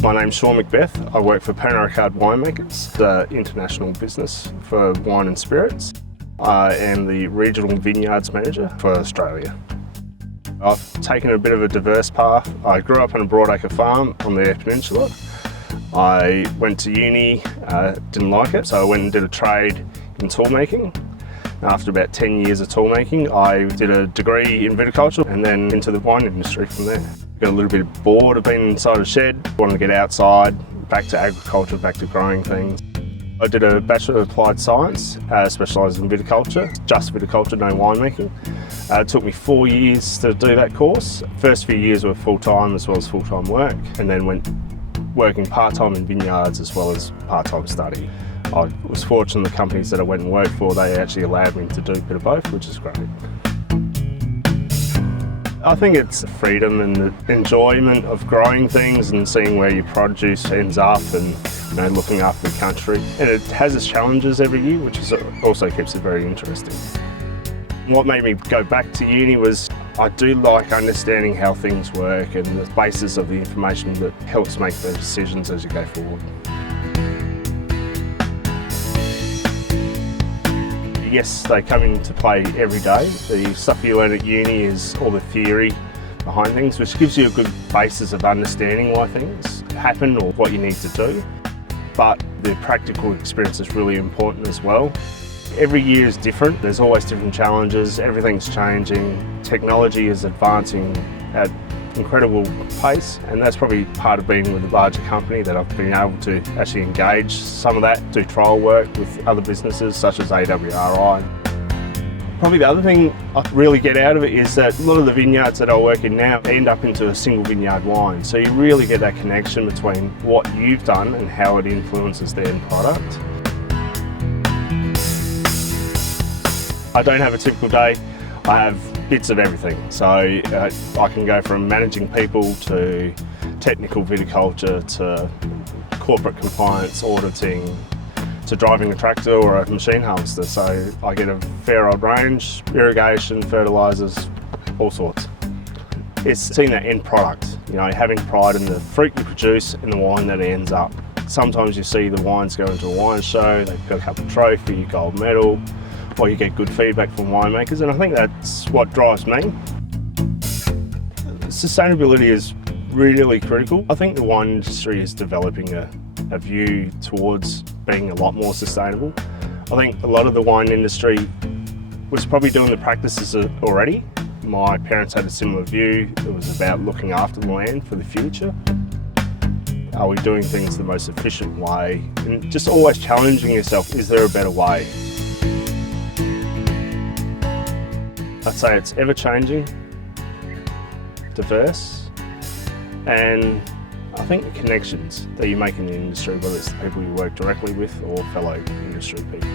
My name's Sean Macbeth. I work for Pernod Ricard Winemakers, the international business for wine and spirits. I am the Regional Vineyards Manager for Australia. I've taken a bit of a diverse path. I grew up on a broadacre farm on the Eyre Peninsula. I went to uni, didn't like it, so I went and did a trade in tool making. After about 10 years of tool making, I did a degree in viticulture and then into the wine industry from there. Got a little bit bored of being inside a shed, wanted to get outside, back to agriculture, back to growing things. I did a Bachelor of Applied Science, specialised in viticulture, just viticulture, no winemaking. It took me 4 years to do that course. First few years were full-time as well as full-time work, and then went working part-time in vineyards as well as part-time study. I was fortunate the companies that I went and worked for, they actually allowed me to do a bit of both, which is great. I think it's the freedom and the enjoyment of growing things and seeing where your produce ends up and looking after the country. And it has its challenges every year, which also keeps it very interesting. What made me go back to uni was I do like understanding how things work and the basis of the information that helps make the decisions as you go forward. Yes, they come into play every day. The stuff you learn at uni is all the theory behind things, which gives you a good basis of understanding why things happen or what you need to do. But the practical experience is really important as well. Every year is different. There's always different challenges. Everything's changing. Technology is advancing at incredible pace, and that's probably part of being with a larger company that I've been able to actually engage some of that, do trial work with other businesses such as AWRI. Probably the other thing I really get out of it is that a lot of the vineyards that I work in now end up into a single vineyard wine, so you really get that connection between what you've done and how it influences their end product. I don't have a typical day. I have bits of everything. So I can go from managing people to technical viticulture to corporate compliance, auditing, to driving a tractor or a machine harvester. So I get a fair old range, irrigation, fertilisers, all sorts. It's seeing that end product, having pride in the fruit you produce and the wine that ends up. Sometimes you see the wines go into a wine show, they pick up a trophy, gold medal, or you get good feedback from winemakers, and I think that's what drives me. Sustainability is really critical. I think the wine industry is developing a view towards being a lot more sustainable. I think a lot of the wine industry was probably doing the practices already. My parents had a similar view. It was about looking after the land for the future. Are we doing things the most efficient way? And just always challenging yourself, is there a better way? I'd say it's ever-changing, diverse, and I think the connections that you make in the industry, whether it's the people you work directly with or fellow industry people.